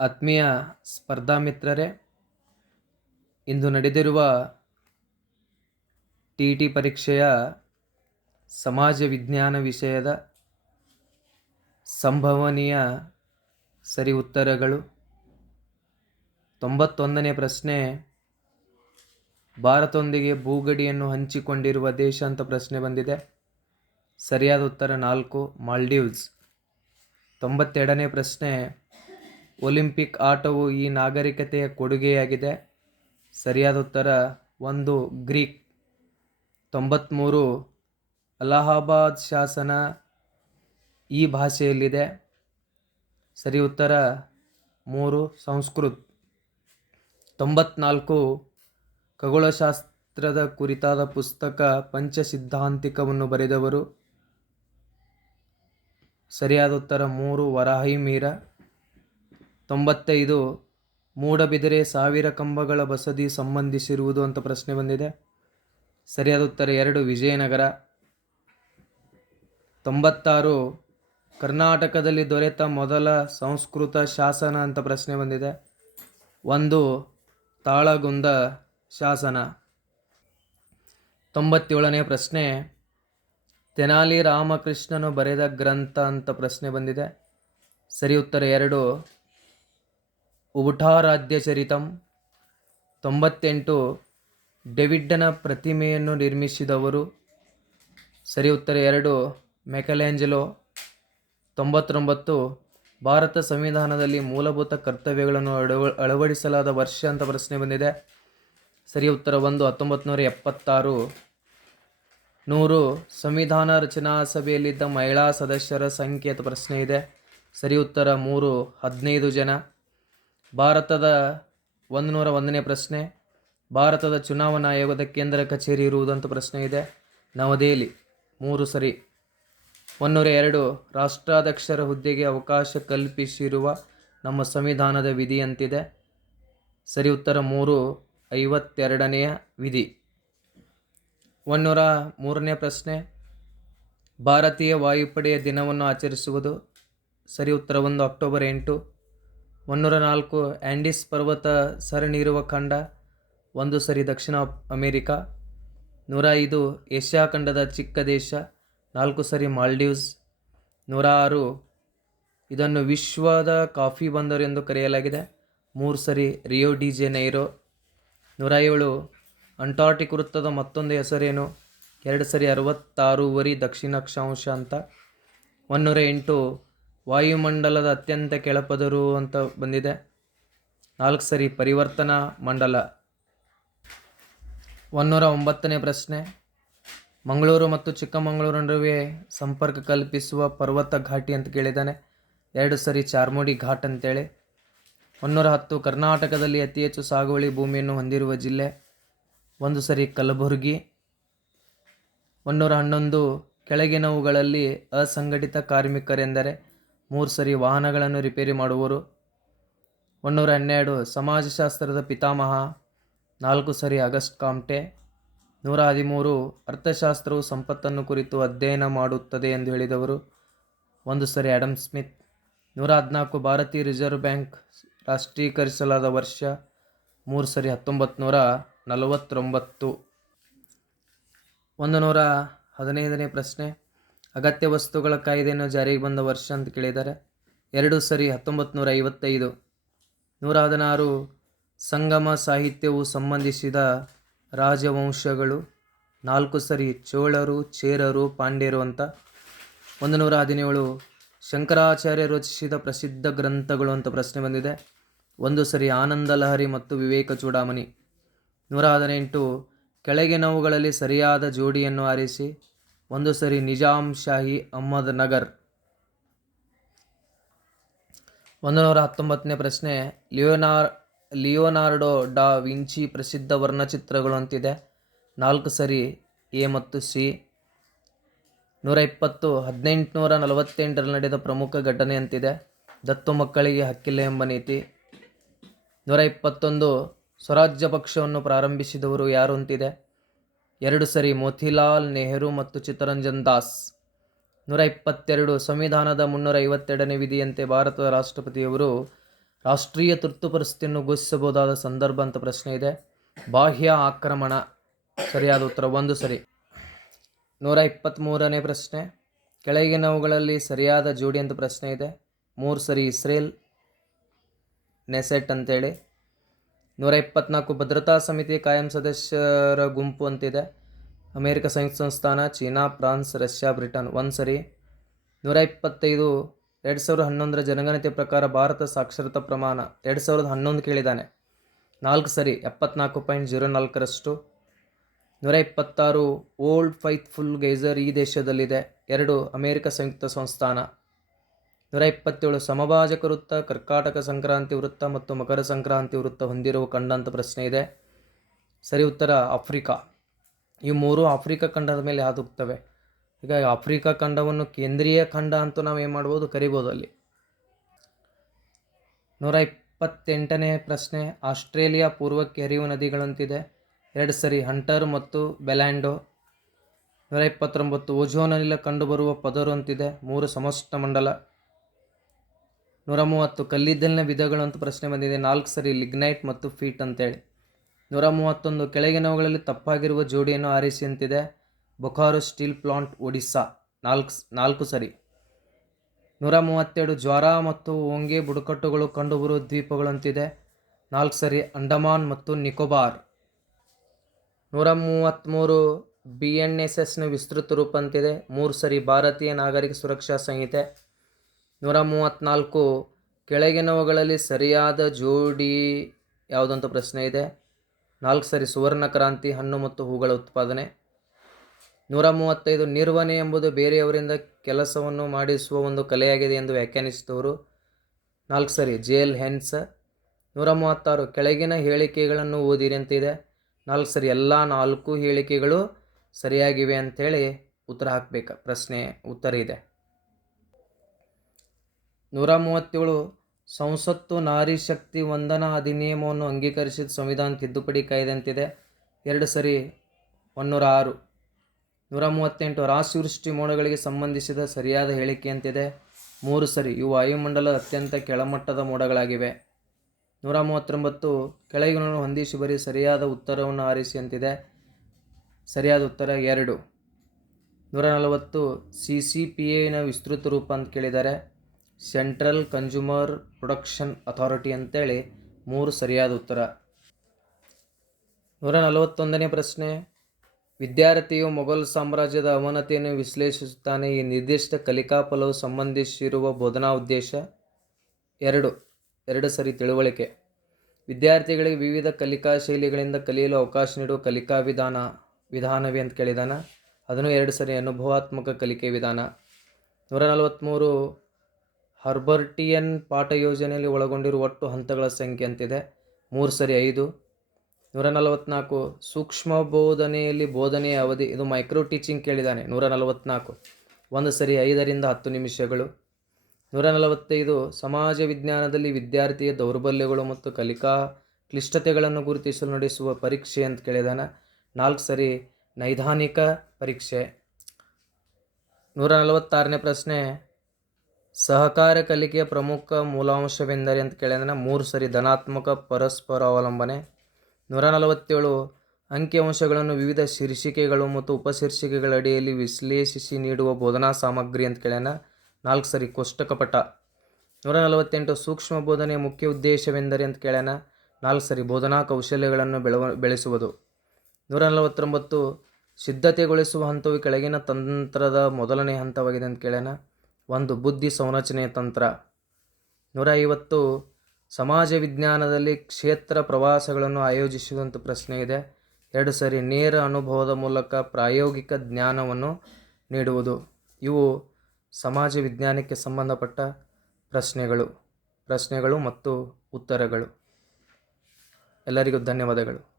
ಆತ್ಮೀಯ ಸ್ಪರ್ಧಾ ಮಿತ್ರರೇ, ಇಂದು ನಡೆದಿರುವ ಟಿ ಟಿ ಪರೀಕ್ಷೆಯ ಸಮಾಜ ವಿಜ್ಞಾನ ವಿಷಯದ ಸಂಭವನೀಯ ಸರಿ ಉತ್ತರಗಳು. ತೊಂಬತ್ತೊಂದನೇ ಪ್ರಶ್ನೆ, ಭಾರತದೊಂದಿಗೆ ಭೂಗಡಿಯನ್ನು ಹಂಚಿಕೊಂಡಿರುವ ದೇಶ ಅಂತ ಪ್ರಶ್ನೆ ಬಂದಿದೆ. ಸರಿಯಾದ ಉತ್ತರ ನಾಲ್ಕು, ಮಾಲ್ಡೀವ್ಸ್. ತೊಂಬತ್ತೆರಡನೇ ಪ್ರಶ್ನೆ ಒಲಿಂಪಿಕ್ ಆಟವು ಈ ನಾಗರಿಕತೆಯ ಕೊಡುಗೆಯಾಗಿದೆ. ಸರಿಯಾದ ಉತ್ತರ, ಒಂದು ಗ್ರೀಕ್. ತೊಂಬತ್ತ್ಮೂರು ಅಲಹಾಬಾದ್ ಶಾಸನ ಈ ಭಾಷೆಯಲ್ಲಿದೆ. ಸರಿ ಉತ್ತರ, ಮೂರು, ಸಂಸ್ಕೃತ್. ತೊಂಬತ್ನಾಲ್ಕು, ಖಗೋಳಶಾಸ್ತ್ರದ ಕುರಿತಾದ ಪುಸ್ತಕ ಪಂಚಸಿದ್ಧಾಂತಿಕವನ್ನು ಬರೆದವರು. ಸರಿಯಾದ ಉತ್ತರ, ಮೂರು, ವರಾಹಿ ಮೀರ. ತೊಂಬತ್ತೈದು ಮೂಡಬಿದಿರೆ ಸಾವಿರ ಕಂಬಗಳ ಬಸದಿ ಸಂಬಂಧಿಸಿರುವುದು ಅಂತ ಪ್ರಶ್ನೆ ಬಂದಿದೆ. ಸರಿಯಾದ ಉತ್ತರ ಎರಡು, ವಿಜಯನಗರ. ತೊಂಬತ್ತಾರು, ಕರ್ನಾಟಕದಲ್ಲಿ ದೊರೆತ ಮೊದಲ ಸಂಸ್ಕೃತ ಶಾಸನ ಅಂತ ಪ್ರಶ್ನೆ ಬಂದಿದೆ. ಒಂದು, ತಾಳಗುಂದ ಶಾಸನ. ತೊಂಬತ್ತೇಳನೇ ಪ್ರಶ್ನೆ, ತೆನಾಲಿ ರಾಮಕೃಷ್ಣನು ಬರೆದ ಗ್ರಂಥ ಅಂತ ಪ್ರಶ್ನೆ ಬಂದಿದೆ. ಸರಿ ಉತ್ತರ ಎರಡು ಉಬುಠಾರಾಧ್ಯ ಚರಿತಂ. ತೊಂಬತ್ತೆಂಟು ಡೆವಿಡ್ಡನ ಪ್ರತಿಮೆಯನ್ನು ನಿರ್ಮಿಸಿದವರು. ಸರಿ, ಉತ್ತರ ಎರಡು, ಮೆಕಲೆಂಜಲೋ. ತೊಂಬತ್ತೊಂಬತ್ತು, ಭಾರತ ಸಂವಿಧಾನದಲ್ಲಿ ಮೂಲಭೂತ ಕರ್ತವ್ಯಗಳನ್ನು ಅಳವ, ಅಳವಡಿಸಲಾದ ವರ್ಷ ಅಂತ ಪ್ರಶ್ನೆ ಬಂದಿದೆ. ಸರಿ, ಉತ್ತರ ಒಂದು ಹತ್ತೊಂಬತ್ತು ನೂರ ಎಪ್ಪತ್ತಾರು. ನೂರು, ಸಂವಿಧಾನ ರಚನಾ ಸಭೆಯಲ್ಲಿದ್ದ ಮಹಿಳಾ ಸದಸ್ಯರ ಸಂಖ್ಯೆ ಪ್ರಶ್ನೆ ಇದೆ. ಸರಿ, ಉತ್ತರ ಮೂರು, ಹದಿನೈದು ಜನ. ಭಾರತದ ಒಂದು ನೂರ ಒಂದನೇ ಪ್ರಶ್ನೆ, ಭಾರತದ ಚುನಾವಣಾ ಆಯೋಗದ ಕೇಂದ್ರ ಕಚೇರಿ ಇರುವುದಂತ ಪ್ರಶ್ನೆ ಇದೆ. ನವದೆಹಲಿ, ಮೂರು ಸರಿ. ಒನ್ನೂರ ಎರಡು, ರಾಷ್ಟ್ರಾಧ್ಯಕ್ಷರ ಹುದ್ದೆಗೆ ಅವಕಾಶ ಕಲ್ಪಿಸಿರುವ ನಮ್ಮ ಸಂವಿಧಾನದ ವಿಧಿಯಂತಿದೆ ಸರಿ ಉತ್ತರ ಮೂರು ಐವತ್ತೆರಡನೆಯ ವಿಧಿ. ಒನ್ನೂರ ಮೂರನೇ ಪ್ರಶ್ನೆ, ಭಾರತೀಯ ವಾಯುಪಡೆಯ ದಿನವನ್ನು ಆಚರಿಸುವುದು. ಸರಿ ಉತ್ತರ ಒಂದು, ಅಕ್ಟೋಬರ್ ಎಂಟು. ಒನ್ನೂರ ನಾಲ್ಕು ಆ್ಯಂಡಿಸ್ ಪರ್ವತ ಸರಣಿ ಇರುವ ಖಂಡ, ಒಂದು ಸರಿ ದಕ್ಷಿಣ ಅಮೇರಿಕಾ ನೂರ ಐದು ಏಷ್ಯಾ ಖಂಡದ ಚಿಕ್ಕ ದೇಶ, ನಾಲ್ಕು ಸರಿ ಮಾಲ್ಡೀವ್ಸ್ ನೂರ ಆರು ಇದನ್ನು ವಿಶ್ವದ ಕಾಫಿ ಬಂದರು ಎಂದು ಕರೆಯಲಾಗಿದೆ. ಮೂರು ಸರಿ ರಿಯೋ ಡಿ ಜೆ ನೈರೋ ನೂರ ಏಳು ಅಂಟಾರ್ಟಿಕ್ ವೃತ್ತದ ಮತ್ತೊಂದು ಹೆಸರೇನು, ಎರಡು ಸರಿ ಅರವತ್ತಾರೂವರೆ ದಕ್ಷಿಣ ಅಕ್ಷಾಂಶ ಅಂತ ಒನ್ನೂರ ಎಂಟು ವಾಯುಮಂಡಲದ ಅತ್ಯಂತ ಕೆಳಪದರು ಅಂತ ಬಂದಿದೆ. ನಾಲ್ಕು ಸರಿ ಪರಿವರ್ತನಾ ಮಂಡಲ. ಒನ್ನೂರ ಒಂಬತ್ತನೇ ಪ್ರಶ್ನೆ. ಮಂಗಳೂರು ಮತ್ತು ಚಿಕ್ಕಮಗಳೂರು ನಡುವೆ ಸಂಪರ್ಕ ಕಲ್ಪಿಸುವ ಪರ್ವತ ಘಾಟಿ ಅಂತ ಕೇಳಿದ್ದಾನೆ. ಎರಡು ಸರಿ ಚಾರ್ಮುಡಿ ಘಾಟ್ ಅಂತೇಳಿ. ಒನ್ನೂರ ಹತ್ತು ಕರ್ನಾಟಕದಲ್ಲಿ ಅತಿ ಹೆಚ್ಚು ಸಾಗುವಳಿ ಭೂಮಿಯನ್ನು ಹೊಂದಿರುವ ಜಿಲ್ಲೆ. ಒಂದು ಸರಿ ಕಲಬುರಗಿ. ಒನ್ನೂರ ಹನ್ನೊಂದು ಕೆಳಗಿನವುಗಳಲ್ಲಿ ಅಸಂಘಟಿತ ಕಾರ್ಮಿಕರೆಂದರೆ ಮೂರು ಸರಿ ವಾಹನಗಳನ್ನು ರಿಪೇರಿ ಮಾಡುವವರು. ಒನ್ನೂರ ಹನ್ನೆರಡು ಸಮಾಜಶಾಸ್ತ್ರದ ಪಿತಾಮಹ. ನಾಲ್ಕು ಸರಿ ಅಗಸ್ಟ್ ಕಾಮ್ಟೆ. ನೂರ ಹದಿಮೂರು ಅರ್ಥಶಾಸ್ತ್ರವು ಸಂಪತ್ತನ್ನು ಕುರಿತು ಅಧ್ಯಯನ ಮಾಡುತ್ತದೆ ಎಂದು ಹೇಳಿದವರು. ಒಂದು ಸರಿ ಆಡಮ್ ಸ್ಮಿತ್. ನೂರ ಹದಿನಾಲ್ಕು ಭಾರತೀಯ ರಿಸರ್ವ್ ಬ್ಯಾಂಕ್ ರಾಷ್ಟ್ರೀಕರಿಸಲಾದ ವರ್ಷ. ಮೂರು ಸರಿ ಹತ್ತೊಂಬತ್ತು ನೂರ ನಲವತ್ತೊಂಬತ್ತು. ಒಂದು ನೂರ ಹದಿನೈದನೇ ಪ್ರಶ್ನೆ. ಅಗತ್ಯ ವಸ್ತುಗಳ ಕಾಯ್ದೆಯನ್ನು ಜಾರಿಗೆ ಬಂದ ವರ್ಷ ಅಂತ ಕೇಳಿದ್ದಾರೆ. ಎರಡು ಸರಿ ಹತ್ತೊಂಬತ್ತು ನೂರ ಐವತ್ತೈದು ನೂರ ಹದಿನಾರು ಸಂಗಮ ಸಾಹಿತ್ಯವು ಸಂಬಂಧಿಸಿದ ರಾಜವಂಶಗಳು, ನಾಲ್ಕು ಸರಿ ಚೋಳರು, ಚೇರರು, ಪಾಂಡ್ಯರು ಅಂತ. ಒಂದು ನೂರ ಹದಿನೇಳು ಶಂಕರಾಚಾರ್ಯ ರಚಿಸಿದ ಪ್ರಸಿದ್ಧ ಗ್ರಂಥಗಳು ಅಂತ ಪ್ರಶ್ನೆ ಬಂದಿದೆ. ಒಂದು ಸರಿ ಆನಂದ ಲಹರಿ ಮತ್ತು ವಿವೇಕ ಚೂಡಾಮಣಿ. ನೂರ ಹದಿನೆಂಟು ಕೆಳಗಿನವುಗಳಲ್ಲಿ ಸರಿಯಾದ ಜೋಡಿಯನ್ನು ಆರಿಸಿ ಒಂದು ಸರಿ ನಿಜಾಮ್ ಶಾಹಿ ಅಹ್ಮದ್ ನಗರ್. ಒಂದು ನೂರ ಹತ್ತೊಂಬತ್ತನೇ ಪ್ರಶ್ನೆ, ಲಿಯೋನಾರ್, ಲಿಯೋನಾರ್ಡೋ ಡಾ ವಿಂಚಿ ಪ್ರಸಿದ್ಧ ವರ್ಣಚಿತ್ರಗಳು ಅಂತಿದೆ ನಾಲ್ಕು ಸರಿ ಎ ಮತ್ತು ಸಿ. ನೂರ ಇಪ್ಪತ್ತು, ಹದಿನೆಂಟುನೂರ ನಲವತ್ತೆಂಟರಲ್ಲಿ ನಡೆದ ಪ್ರಮುಖ ಘಟನೆ ಅಂತಿದೆ ದತ್ತು ಮಕ್ಕಳಿಗೆ ಹಕ್ಕಿಲ್ಲ ಎಂಬ ನೀತಿ. ನೂರ ಇಪ್ಪತ್ತೊಂದು, ಸ್ವರಾಜ್ಯ ಪಕ್ಷವನ್ನು ಪ್ರಾರಂಭಿಸಿದವರು ಯಾರು ಅಂತಿದೆ? ಎರಡು ಸರಿ ಮೋತಿಲಾಲ್ ನೆಹರು ಮತ್ತು ಚಿತ್ತರಂಜನ್ ದಾಸ್. ನೂರ ಇಪ್ಪತ್ತೆರಡು ಸಂವಿಧಾನದ ಮುನ್ನೂರ ಐವತ್ತೆರಡನೇ ವಿಧಿಯಂತೆ ಭಾರತದ ರಾಷ್ಟ್ರಪತಿಯವರು ರಾಷ್ಟ್ರೀಯ ತುರ್ತು ಪರಿಸ್ಥಿತಿಯನ್ನು ಘೋಷಿಸಬಹುದಾದ ಸಂದರ್ಭ ಅಂತ ಪ್ರಶ್ನೆ ಇದೆ. ಬಾಹ್ಯ ಆಕ್ರಮಣ. ಸರಿಯಾದ ಉತ್ತರ ಒಂದು ಸರಿ. ನೂರ ಇಪ್ಪತ್ತ್ಮೂರನೇ ಪ್ರಶ್ನೆ. ಕೆಳಗಿನವುಗಳಲ್ಲಿ ಸರಿಯಾದ ಜೋಡಿ ಅಂತ ಪ್ರಶ್ನೆ ಇದೆ. ಮೂರು ಸರಿ ಇಸ್ರೇಲ್ ನೆಸೆಟ್ ಅಂತೇಳಿ ನೂರ ಇಪ್ಪತ್ನಾಲ್ಕು ಭದ್ರತಾ ಸಮಿತಿ ಕಾಯಂ ಸದಸ್ಯರ ಗುಂಪು ಅಂತಿದೆ. ಅಮೇರಿಕ ಸಂಯುಕ್ತ ಸಂಸ್ಥಾನ, ಚೀನಾ, ಫ್ರಾನ್ಸ್, ರಷ್ಯಾ, ಬ್ರಿಟನ್ ಒಂದು ಸರಿ. ನೂರ ಇಪ್ಪತ್ತೈದು ಎರಡು ಸಾವಿರದ ಹನ್ನೊಂದರ ಜನಗಣತಿ ಪ್ರಕಾರ ಭಾರತ ಸಾಕ್ಷರತಾ ಪ್ರಮಾಣ ಎರಡು ಸಾವಿರದ ಹನ್ನೊಂದು ಕೇಳಿದ್ದಾನೆ. ನಾಲ್ಕು ಸರಿ, ಎಪ್ಪತ್ನಾಲ್ಕು ಪಾಯಿಂಟ್ ಜೀರೋ ನಾಲ್ಕರಷ್ಟು. ನೂರ ಇಪ್ಪತ್ತಾರು ಓಲ್ಡ್ ಫೈತ್ಫುಲ್ ಗೈಸರ್ ಈ ದೇಶದಲ್ಲಿದೆ. ಎರಡು, ಅಮೇರಿಕ ಸಂಯುಕ್ತ ಸಂಸ್ಥಾನ. ನೂರ ಇಪ್ಪತ್ತೇಳು ಸಮಭಾಜಕ ವೃತ್ತ, ಕರ್ಕಾಟಕ ಸಂಕ್ರಾಂತಿ ವೃತ್ತ ಮತ್ತು ಮಕರ ಸಂಕ್ರಾಂತಿ ವೃತ್ತ ಹೊಂದಿರುವ ಖಂಡ ಅಂತ ಪ್ರಶ್ನೆ ಇದೆ. ಸರಿ, ಉತ್ತರ ಆಫ್ರಿಕಾ. ಈ ಮೂರು ಆಫ್ರಿಕಾ ಖಂಡದ ಮೇಲೆ ಹಾದುಕ್ತವೆ ಈಗ ಆಫ್ರಿಕಾ ಖಂಡವನ್ನು ಕೇಂದ್ರೀಯ ಖಂಡ ಅಂತೂ ನಾವು ಏನು ಮಾಡ್ಬೋದು? ಕರಿಬೋದು ಅಲ್ಲಿ. ನೂರ ಇಪ್ಪತ್ತೆಂಟನೇ ಪ್ರಶ್ನೆ, ಆಸ್ಟ್ರೇಲಿಯಾ ಪೂರ್ವಕ್ಕೆ ಹರಿಯುವ ನದಿಗಳಂತಿದೆ. ಎರಡು ಸರಿ, ಹಂಟರ್ ಮತ್ತು ಬೆಲ್ಯಾಂಡೋ. ನೂರ ಇಪ್ಪತ್ತೊಂಬತ್ತು ಓಜೋನಲ್ಲಿ ಕಂಡುಬರುವ ಪದರು ಅಂತಿದೆ. ಮೂರು ಸಮಷ್ಟ ಮಂಡಲ. ನೂರ ಮೂವತ್ತು ಕಲ್ಲಿದ್ದಲಿನ ವಿಧಗಳು ಅಂತ ಪ್ರಶ್ನೆ ಬಂದಿದೆ. ನಾಲ್ಕು ಸರಿ ಲಿಗ್ನೈಟ್ ಮತ್ತು ಫೀಟ್ ಅಂತೇಳಿ. ನೂರ ಮೂವತ್ತೊಂದು ಕೆಳಗಿನವುಗಳಲ್ಲಿ ತಪ್ಪಾಗಿರುವ ಜೋಡಿಯನ್ನು ಆರಿಸಿ ಅಂತಿದೆ ಬೊಕಾರೋ ಸ್ಟೀಲ್ ಪ್ಲಾಂಟ್ ಒಡಿಸ್ಸಾ. ನಾಲ್ಕು ನಾಲ್ಕು ಸರಿ. ನೂರ ಮೂವತ್ತೆರಡು ಜ್ವರ ಮತ್ತು ಓಂಗೆ ಬುಡಕಟ್ಟುಗಳು ಕಂಡುಬರುವ ದ್ವೀಪಗಳು ಅಂತಿದೆ ನಾಲ್ಕು ಸರಿ ಅಂಡಮಾನ್ ಮತ್ತು ನಿಕೋಬಾರ್. ನೂರ ಮೂವತ್ತ್ಮೂರು ಬಿ ಎನ್ ಎಸ್ ಎಸ್ನ ವಿಸ್ತೃತ ರೂಪ ಅಂತಿದೆ ಮೂರು ಸರಿ ಭಾರತೀಯ ನಾಗರಿಕ ಸುರಕ್ಷಾ ಸಂಹಿತೆ. ನೂರ ಮೂವತ್ತ್ನಾಲ್ಕು ಕೆಳಗಿನವುಗಳಲ್ಲಿ ಸರಿಯಾದ ಜೋಡಿ ಯಾವುದಂತ ಪ್ರಶ್ನೆ ಇದೆ. ನಾಲ್ಕು ಸರಿ ಸುವರ್ಣ ಕ್ರಾಂತಿ, ಹಣ್ಣು ಮತ್ತು ಹೂಗಳ ಉತ್ಪಾದನೆ. ನೂರ ಮೂವತ್ತೈದು ನಿರ್ವಹಣೆ ಎಂಬುದು ಬೇರೆಯವರಿಂದ ಕೆಲಸವನ್ನು ಮಾಡಿಸುವ ಒಂದು ಕಲೆಯಾಗಿದೆ ಎಂದು ವ್ಯಾಖ್ಯಾನಿಸಿದವರು. ನಾಲ್ಕು ಸರಿ ಜೇಲ್ ಹೆನ್ಸ್. ನೂರ ಮೂವತ್ತಾರು ಕೆಳಗಿನ ಹೇಳಿಕೆಗಳನ್ನು ಓದಿರಿ ಅಂತಿದೆ. ನಾಲ್ಕು ಸರಿ ಎಲ್ಲ ನಾಲ್ಕು ಹೇಳಿಕೆಗಳು ಸರಿಯಾಗಿವೆ ಅಂಥೇಳಿ ಉತ್ತರ ಹಾಕಬೇಕು? ಪ್ರಶ್ನೆ ಉತ್ತರ ಇದೆ. ನೂರ ಮೂವತ್ತೇಳು ಸಂಸತ್ತು ನಾರಿ ಶಕ್ತಿ ವಂದನಾ ಅಧಿನಿಯಮವನ್ನು ಅಂಗೀಕರಿಸಿದ ಸಂವಿಧಾನ ತಿದ್ದುಪಡಿ ಕಾಯ್ದೆ ಅಂತಿದೆ. ಎರಡು ಸರಿ ಒನ್ನೂರ ಆರು. ನೂರ ಮೂವತ್ತೆಂಟು ರಾಶಿವೃಷ್ಟಿ ಮೋಡಗಳಿಗೆ ಸಂಬಂಧಿಸಿದ ಸರಿಯಾದ ಹೇಳಿಕೆ ಅಂತಿದೆ. ಮೂರು ಸರಿ ಇವು ವಾಯುಮಂಡಲದ ಅತ್ಯಂತ ಕೆಳಮಟ್ಟದ ಮೋಡಗಳಾಗಿವೆ. ನೂರ ಮೂವತ್ತೊಂಬತ್ತು ಕೆಳಗಿನ ಹೊಂದಿಸಿ ಬರೀ ಸರಿಯಾದ ಉತ್ತರವನ್ನು ಆರಿಸಿ ಅಂತಿದೆ. ಸರಿಯಾದ ಉತ್ತರ ಎರಡು. ನೂರ ನಲವತ್ತು ಸಿ ಸಿ ಪಿ ಎನ ವಿಸ್ತೃತ ರೂಪ ಅಂತ ಕೇಳಿದ್ದಾರೆ. ಸೆಂಟ್ರಲ್ ಕನ್ಸ್ಯೂಮರ್ ಪ್ರೊಡಕ್ಷನ್ ಅಥಾರಿಟಿ ಅಂತೇಳಿ ಮೂರು ಸರಿಯಾದ ಉತ್ತರ. ನೂರ ನಲವತ್ತೊಂದನೇ ಪ್ರಶ್ನೆ. ವಿದ್ಯಾರ್ಥಿಯು ಮೊಘಲ್ ಸಾಮ್ರಾಜ್ಯದ ಅವನತಿಯನ್ನು ವಿಶ್ಲೇಷಿಸುತ್ತಾನೆ. ಈ ನಿರ್ದಿಷ್ಟ ಕಲಿಕಾ ಫಲವು ಸಂಬಂಧಿಸಿರುವ ಬೋಧನಾ ಉದ್ದೇಶ? ಎರಡು. ಎರಡು ಸರಿ ತಿಳುವಳಿಕೆ. ವಿದ್ಯಾರ್ಥಿಗಳಿಗೆ ವಿವಿಧ ಕಲಿಕಾ ಶೈಲಿಗಳಿಂದ ಕಲಿಯಲು ಅವಕಾಶ ನೀಡುವ ಕಲಿಕಾ ವಿಧಾನ, ವಿಧಾನವೇ ಅಂತ ಕೇಳಿದಾನ? ಅದನ್ನು ಎರಡು ಸರಿ ಅನುಭವಾತ್ಮಕ ಕಲಿಕೆ ವಿಧಾನ. ನೂರ ನಲವತ್ತ್ಮೂರು ಹರ್ಬರ್ಟಿಯನ್ ಪಾಠ ಯೋಜನೆಯಲ್ಲಿ ಒಳಗೊಂಡಿರುವ ಒಟ್ಟು ಹಂತಗಳ ಸಂಖ್ಯೆ ಅಂತಿದೆ. ಮೂರು ಸರಿ ಐದು. ನೂರ ನಲವತ್ತ್ನಾಲ್ಕು ಸೂಕ್ಷ್ಮ ಬೋಧನೆಯಲ್ಲಿ ಬೋಧನೆಯ ಅವಧಿ. ಇದು ಮೈಕ್ರೋ ಟೀಚಿಂಗ್ ಕೇಳಿದ್ದಾನೆ ನೂರ ನಲವತ್ತ್ನಾಲ್ಕು ಒಂದು ಸರಿ ಐದರಿಂದ ಹತ್ತು ನಿಮಿಷಗಳು. ನೂರ ನಲವತ್ತೈದು. ಸಮಾಜ ವಿಜ್ಞಾನದಲ್ಲಿ ವಿದ್ಯಾರ್ಥಿಯ ದೌರ್ಬಲ್ಯಗಳು ಮತ್ತು ಕಲಿಕಾ ಕ್ಲಿಷ್ಟತೆಗಳನ್ನು ಗುರುತಿಸಲು ನಡೆಸುವ ಪರೀಕ್ಷೆ ಅಂತ ಕೇಳಿದಾನೆ. ನಾಲ್ಕು ಸರಿ ನೈದಾನಿಕ ಪರೀಕ್ಷೆ. ನೂರ ನಲವತ್ತಾರನೇ ಪ್ರಶ್ನೆ. ಸಹಕಾರ ಕಲಿಕೆಯ ಪ್ರಮುಖ ಮೂಲಾಂಶವೆಂದರೆ ಅಂತ ಕೇಳಿದ್ರೆ ಮೂರು ಸರಿ ಧನಾತ್ಮಕ ಪರಸ್ಪರ ಅವಲಂಬನೆ. ನೂರ ನಲವತ್ತೇಳು ಅಂಕಿಅಂಶಗಳನ್ನು ವಿವಿಧ ಶೀರ್ಷಿಕೆಗಳು ಮತ್ತು ಉಪಶೀರ್ಷಿಕೆಗಳ ಅಡಿಯಲ್ಲಿ ವಿಶ್ಲೇಷಿಸಿ ನೀಡುವ ಬೋಧನಾ ಸಾಮಗ್ರಿ ಅಂತ ಕೇಳ್ಯಾನ ನಾಲ್ಕು ಸರಿ ಕೋಷ್ಟಕಪಟ ನೂರ ನಲವತ್ತೆಂಟು ಸೂಕ್ಷ್ಮ ಬೋಧನೆಯ ಮುಖ್ಯ ಉದ್ದೇಶವೆಂದರೆ ಅಂತ ಕೇಳ್ಯಾನ ನಾಲ್ಕು ಸರಿ ಬೋಧನಾ ಕೌಶಲ್ಯಗಳನ್ನು ಬೆಳವ, ಬೆಳೆಸುವುದು. ನೂರ ನಲವತ್ತೊಂಬತ್ತು ಸಿದ್ಧತೆಗೊಳಿಸುವ ಹಂತವು ಕೆಳಗಿನ ತಂತ್ರದ ಮೊದಲನೇ ಹಂತವಾಗಿದೆ ಅಂತ ಕೇಳ್ಯಾನ ಒಂದು ಬುದ್ಧಿ ಸಂರಚನೆ ತಂತ್ರ. ನೂರ ಐವತ್ತು, ಸಮಾಜ ವಿಜ್ಞಾನದಲ್ಲಿ ಕ್ಷೇತ್ರ ಪ್ರವಾಸಗಳನ್ನು ಆಯೋಜಿಸುವಂಥ ಪ್ರಶ್ನೆ ಇದೆ. ಎರಡು ಸರಿ ನೇರ ಅನುಭವದ ಮೂಲಕ ಪ್ರಾಯೋಗಿಕ ಜ್ಞಾನವನ್ನು ನೀಡುವುದು. ಇವು ಸಮಾಜ ವಿಜ್ಞಾನಕ್ಕೆ ಸಂಬಂಧಪಟ್ಟ ಪ್ರಶ್ನೆಗಳು. ಪ್ರಶ್ನೆಗಳು ಮತ್ತು ಉತ್ತರಗಳು. ಎಲ್ಲರಿಗೂ ಧನ್ಯವಾದಗಳು.